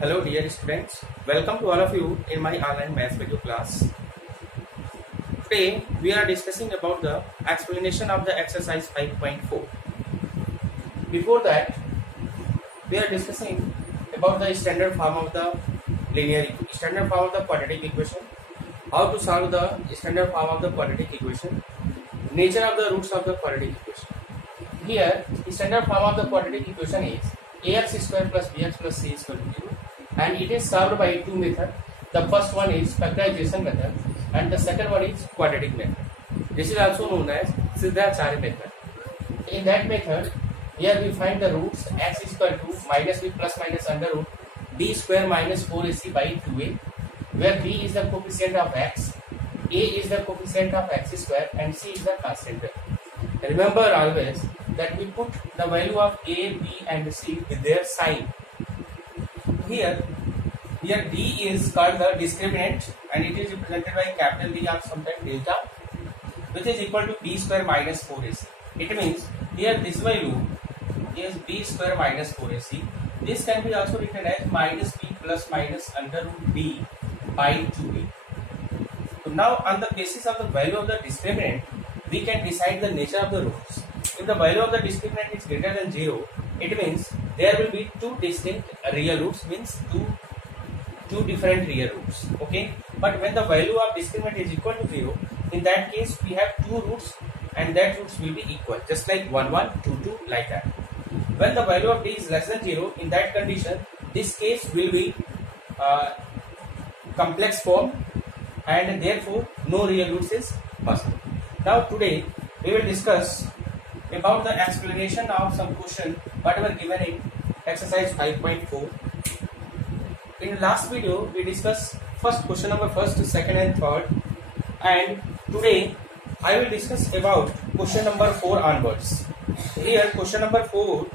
Hello dear students, welcome to all of you in my online maths video class. Today we are discussing about the explanation of the exercise 5.4. Before that we are discussing about the standard form of the quadratic equation, how to solve the standard form of the quadratic equation, nature of the roots of the quadratic equation. Here the standard form of the quadratic equation is ax square plus bx plus c is equal to 0, and it is solved by two methods. The first one is factorization method and the second one is quadratic method. This is also known as Siddhacharya method. In that method, here we find the roots x is equal to minus b plus minus under root b square minus 4ac by 2a, where b is the coefficient of x, a is the coefficient of x square and c is the constant variable. Remember always that we put the value of a, b and c with their sign. Here d is called the discriminant and it is represented by capital D or sometimes delta, which is equal to b square minus 4ac. It means here this value is b square minus 4ac. This can be also written as minus b plus minus under root b by 2a. So now on the basis of the value of the discriminant, we can decide the nature of the roots. If the value of the discriminant is greater than 0, it means there will be two distinct real roots, means two different real roots. Okay, but when the value of discriminant is equal to 0, in that case we have two roots and that roots will be equal, just like 1 1 2 2 like that. When the value of d is less than 0, in that condition this case will be complex form and therefore no real roots is possible. Now today we will discuss about the explanation of some question whatever given in exercise 5.4. In last video we discussed first question number first, second and third, and today I will discuss about question number 4 onwards. Here question number 4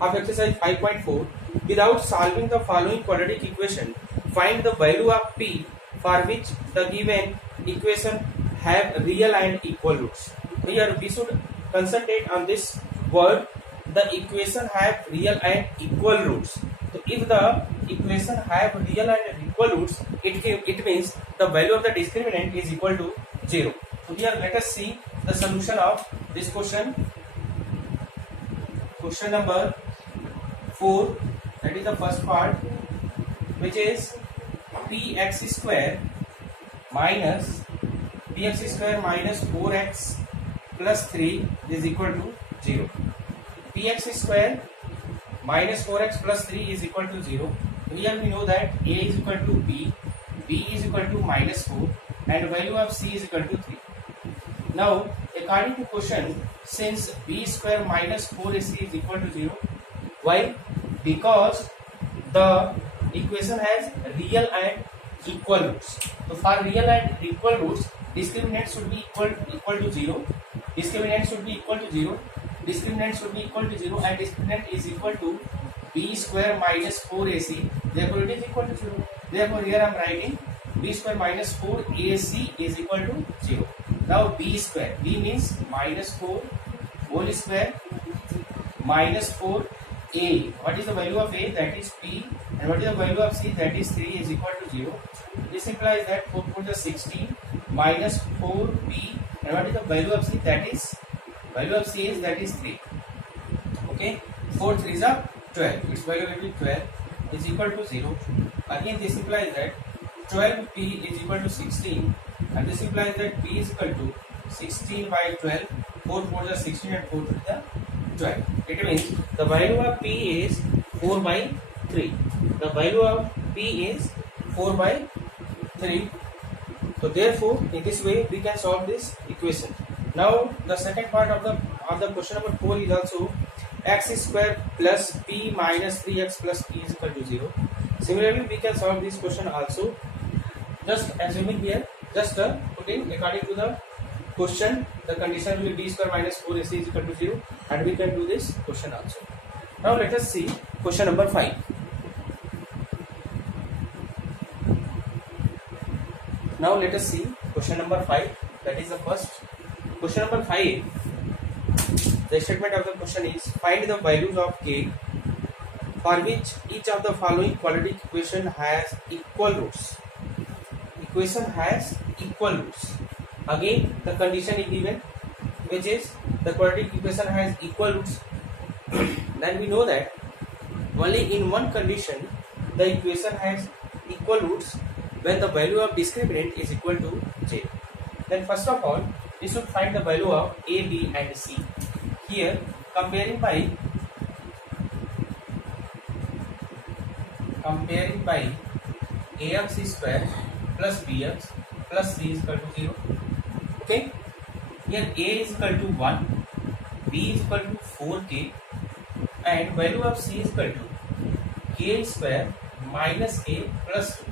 of exercise 5.4, without solving the following quadratic equation, find the value of p for which the given equation have real and equal roots. Here we should concentrate on this word, the equation have real and equal roots. So if the equation have real and equal roots, it means the value of the discriminant is equal to 0. So here let us see the solution of this question. Question number 4, that is the first part, which is px square minus bx square minus 4x plus 3 is equal to 0. Px square minus 4x plus 3 is equal to 0. Here we know that a is equal to b is equal to minus 4 and value of c is equal to 3. Now according to question, since b square minus 4ac is equal to 0, why? Because the equation has real and equal roots. So for real and equal roots, discriminant should be equal to 0. Discriminant should be equal to 0. Discriminant should be equal to 0 and discriminant is equal to b square minus 4ac. Therefore it is equal to 0. Therefore here I am writing b square minus 4ac is equal to 0. Now b square, b means minus 4 whole square minus 4a. What is the value of a? That is p. And what is the value of c? That is 3 is equal to 0. This implies that 4 4 is 16 minus 4b. And what is the value of c? That is value of c is that is 3. Okay, 4 3 is 12. Its value will be 12 is equal to 0. Again this implies that 12p is equal to 16, and this implies that p is equal to 16 by 12. 4 4 is 16 and 4 3 is 12. It means the value of p is 4 by 3. The value of p is 4 by 3. So therefore in this way we can solve this equation. Now the second part of the question number 4 is also x square plus p minus 3x plus p is equal to 0. Similarly we can solve this question also, just assuming here, just putting according to the question the condition will be b square minus 4ac is equal to 0, and we can do this question also. Now let us see question number 5. Now let us see question number 5, that is the first. Question number 5, the statement of the question is find the values of k for which each of the following quadratic equation has equal roots. Equation has equal roots. Again, the condition is given, which is the quadratic equation has equal roots. Then we know that only in one condition the equation has equal roots, when the value of discriminant is equal to j. Then first of all, we should find the value of a, b and c. Here comparing by ax square plus bx plus c is equal to 0. Okay, here a is equal to 1, b is equal to 4k, and value of c is equal to k square minus a plus 2.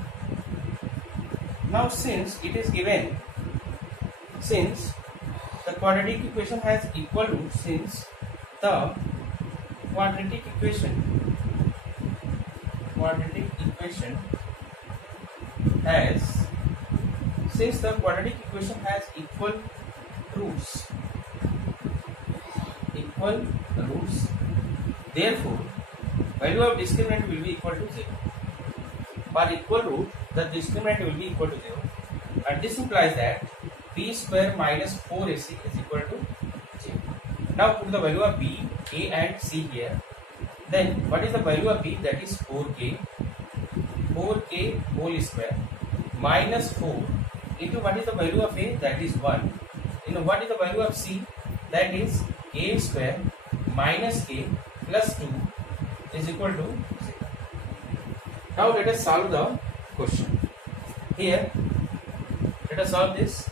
Now since it is given, since the quadratic equation has equal roots, since the quadratic equation has equal roots, therefore value of discriminant will be equal to 0. For equal root, the discriminant will be equal to 0, and this implies that b square minus 4ac is equal to 0. Now put the value of b, a and c here. Then what is the value of b? That is 4k whole square minus 4 into what is the value of a? That is 1. What is the value of c? That is a square minus k plus 2 is equal to 0. Now let us solve the question. Here let us solve this.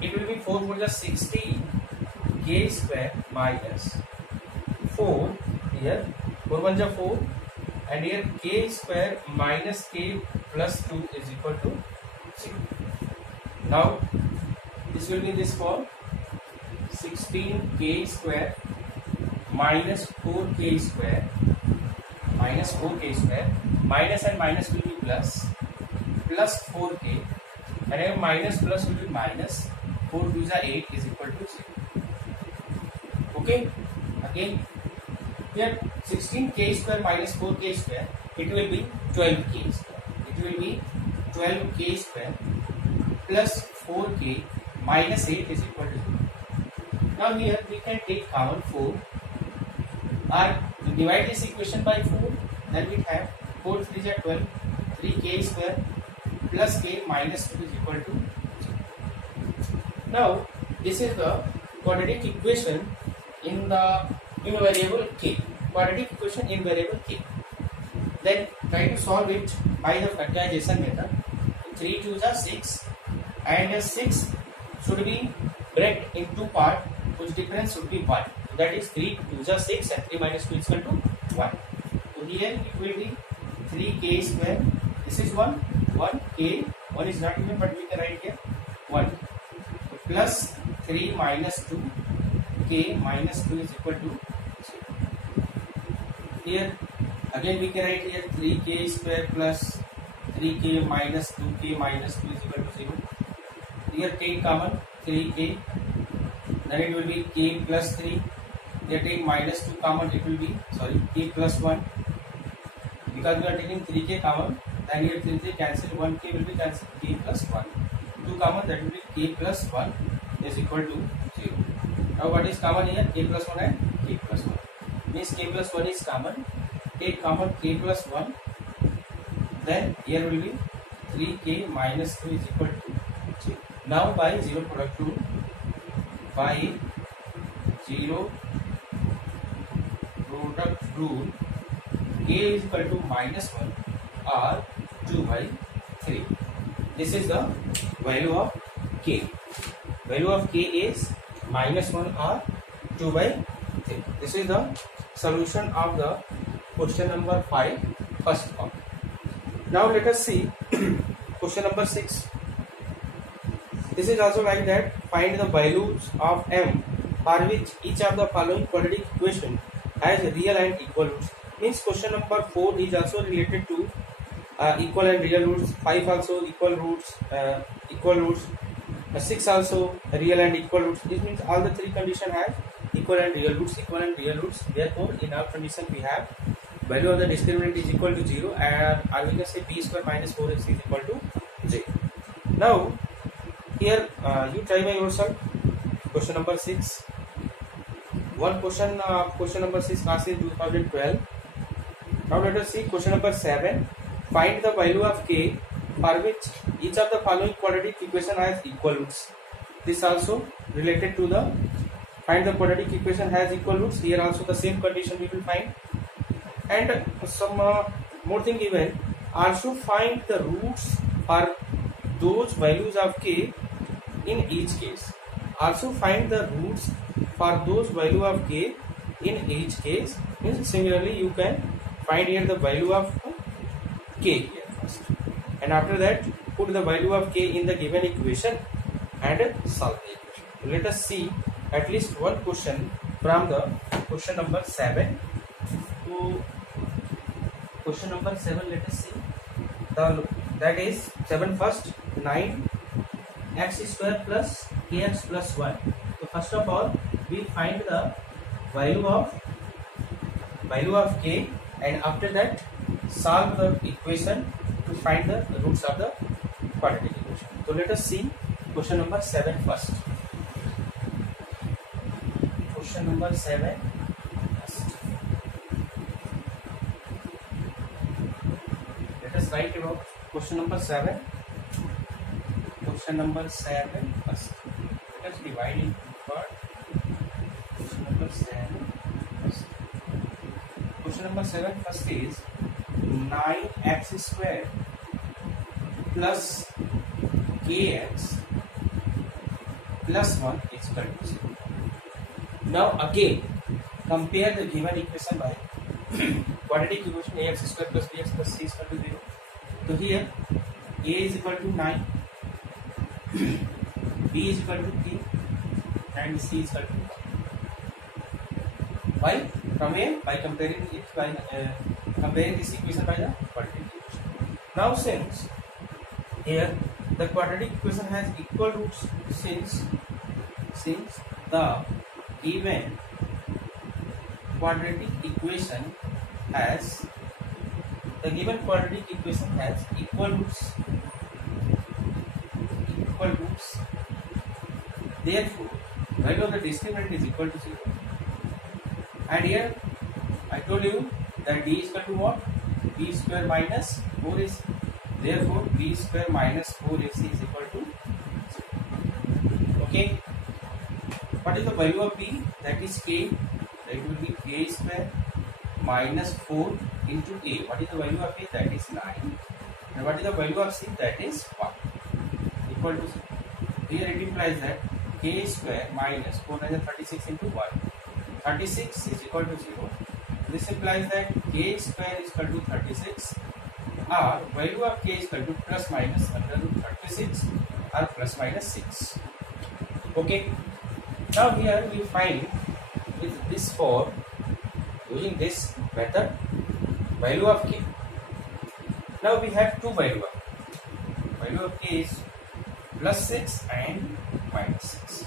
It will be 4 4 is 60 k square minus 4, here 4 1 is 4, and here k square minus k plus 2 is equal to 0. Now this will be this form: 16k square minus 4k square minus and minus will be plus 4k, and here minus plus will be minus 4 2 is 8 is equal to 0. Okay, again here 16k square minus 4k square, it will be 12k square. It will be 12k square plus 4k minus 8 is equal to 0. Now here we can take common 4, or divide this equation by 4. Then we have 4 3 is 12, 3k square plus k minus 2 is equal to 0. Now this is the quadratic equation in variable k. Quadratic equation in variable k. Then try to solve it by the factorization method. 3 2 is 6, and 6 should be break in two parts, whose difference should be 1. That is 3 2 is 6 and 3 minus 2 is equal to 1. So here it will be 3k square. This is 1 k. 1 is not given, but we can write here 1 plus 3 minus 2 k minus 2 is equal to 0. Here again we can write here 3k square plus 3k minus 2k minus 2 is equal to 0. Here take common 3k, then it will be k plus 3. Here take minus 2 common, it will be k plus 1. Because we are taking 3k common, then here 3 cancel, 1k will be cancelled, k plus 1. 2 common, that will be k plus 1 is equal to 0. Now what is common here? K plus 1 and k plus 1. Means k plus 1 is common. Take common k plus 1. Then here will be 3k minus 2 is equal to 0. Now by zero product rule, k is equal to minus 1 or 2 by 3. This is the value of k. Value of k is minus 1 or 2 by 3. This is the solution of the question number 5, first form. Now let us see question number 6. This is also like that. Find the values of m for which each of the following quadratic equation has real and equal roots. Means question number 4 is also related to equal and real roots. 5 also equal roots. 6 also real and equal roots. This means all the three conditions have equal and real roots. Therefore, in our condition we have value of the discriminant is equal to 0, and or we can say b square minus 4x is equal to j. Now here you try by yourself. Question number 6. One question, question number 6 class in 2012. Now let us see question number 7. Find the value of k for which each of the following quadratic equation has equal roots. This also related to the find the quadratic equation has equal roots. Here also the same condition we will find. And some more thing given. Also find the roots for those values of k in each case. Also find the roots for those value of k in each case. Means similarly you can find here the value of k here first, and after that put the value of k in the given equation and solve the equation. So let us see at least one question from the question number 7 to question number 7. Let us see that is 7 first. 9 x square plus kx plus 1. So first of all we find the value of k, and after that solve the equation to find the roots of the quadratic equation. So let us see question number 7 first. Question number 7 first. Let us write about question number 7. Question number 7 first. Let us divide into part. Question number 7 first. Question number 7 first is 9x square plus kx plus 1 is equal to 0. Now again compare the given equation by quadratic equation ax square plus bx plus c is equal to 0. So here a is equal to 9, b is equal to 3, and c is equal to 1. Why? From here by comparing it by comparing this equation by the quadratic equation. Now since here the quadratic equation has equal roots, since the given quadratic equation has equal roots, therefore value of the discriminant is equal to 0. And here I told you that d is equal to what? B square minus 4ac. Therefore b square minus 4ac is equal to 0. Okay. What is the value of b? That is k. That will be k square minus 4 into a. What is the value of a? That is 9. And what is the value of c? That is 1. Equal to 0. Here it implies that k square minus 4 is 36 into 1. 36 is equal to 0. This implies that k square is equal to 36, or value of k is equal to plus minus under root 36 or plus minus 6. Okay. Now here we find with this form using this method value of k. Now we have two value of k is plus 6 and minus 6.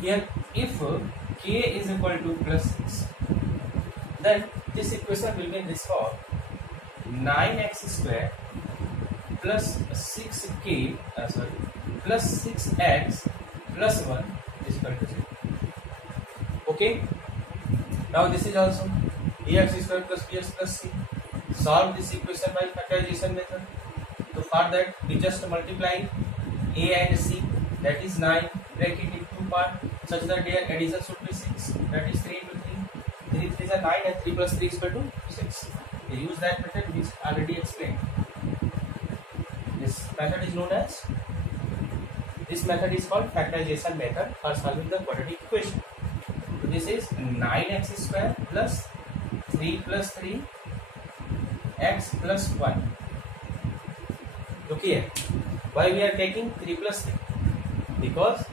Here if k is equal to plus 6, then this equation will be in this form: 9x square plus 6k plus 6x plus 1 is equal to 0. Okay. Now this is also ax square plus bx plus c. Solve this equation by factorization method. So for that we just multiply a and c, that is 9, break it in two parts such that their addition should be 6, that is 3 into 3. 3 3 is 9 and 3 plus 3 is equal to 6. We use that method which already explained. This method is known as, this method is called factorization method for solving the quadratic equation. So this is 9x square plus 3 plus 3 x plus 1. Look here, why we are taking 3 plus 3? Because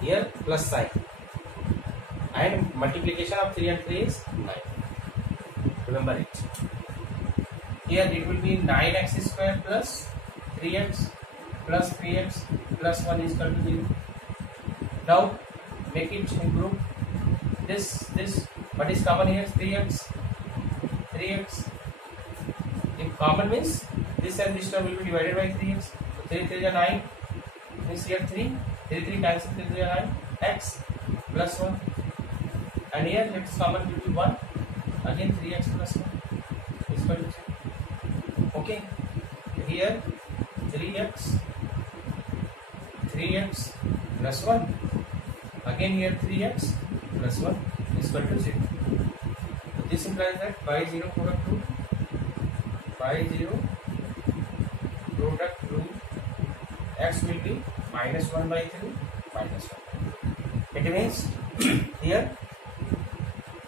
here plus sign, and multiplication of 3 and 3 is 9. Remember it. Here it will be 9x square plus 3x plus 3x plus 1 is equal to 0. Now make it in group. This what is common here? 3x. 3x. If common means this and this term will be divided by 3x. So 3 3 is 9. Means here 3. 3 3 cancel, 3 3 is 9. X plus 1. And here let's common will be 1. Again 3x plus 1 is equal to 3. Okay. Here 3x plus 1. Again here 3x plus 1 is equal to 0. So this implies that by 0 product rule, x will be minus 1 by 3 minus 1. It means here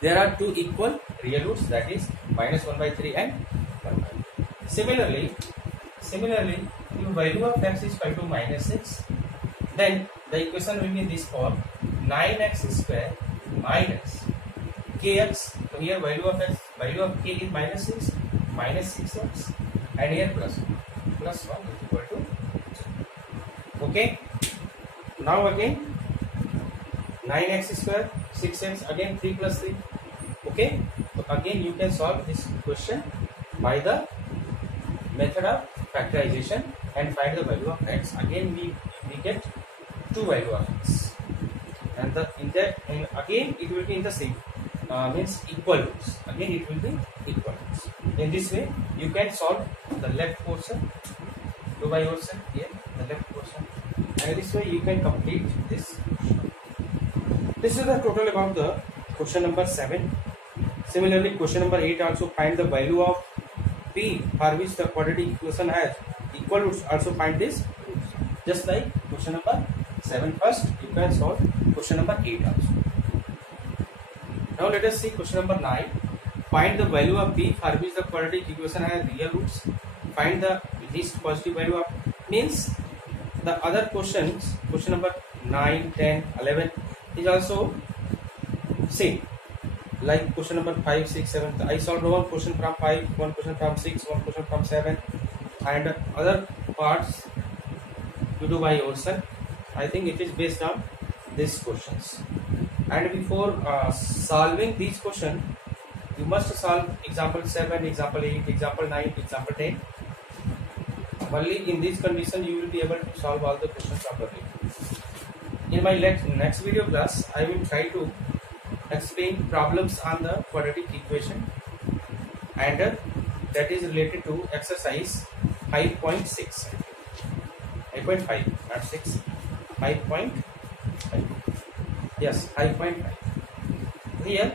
there are two equal real roots, that is minus 1 by 3 and 1 by 3. Similarly, if value of x is equal to minus 6, then the equation will be in this form: 9x square minus kx. So here value of k is minus 6, minus 6x, and here plus 1 is equal to 0. Okay. Now again 9x square, 6x, again 3 plus 3. Okay. So again you can solve this question by the method of factorization and find the value of x. Again we get two value of x, and again it will be in the same means equal roots. Again it will be equal roots. In this way you can solve the left portion, do by yourself here the left portion, and this way you can complete this. This is the total about the question number 7. Similarly, question number 8 also find the value of p for which the quadratic equation has equal roots. Also find this roots. Just like question number 7 first, you can solve question number 8 also. Now let us see question number 9. Find the value of p for which the quadratic equation has real roots. Find the least positive value of, means the other questions, question number 9, 10, 11 is also same. Like question number 5, 6, 7. I solved one question from 5, one question from 6, one question from 7, and other parts you do by yourself. I think it is based on these questions. And before solving these questions, you must solve example 7, example 8, example 9, example 10. Only in this condition you will be able to solve all the questions properly. In my next video class, I will try to explain problems on the quadratic equation, and that is related to exercise 5.6. 5.5, not 6. 5.5. Yes, 5.5. Here,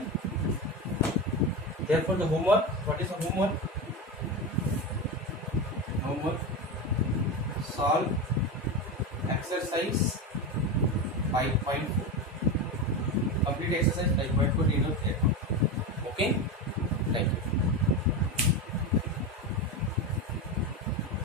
therefore the homework, what is the homework? Homework: solve exercise 5.4. Complete exercise 5.4 in your paper. Okay, thank you.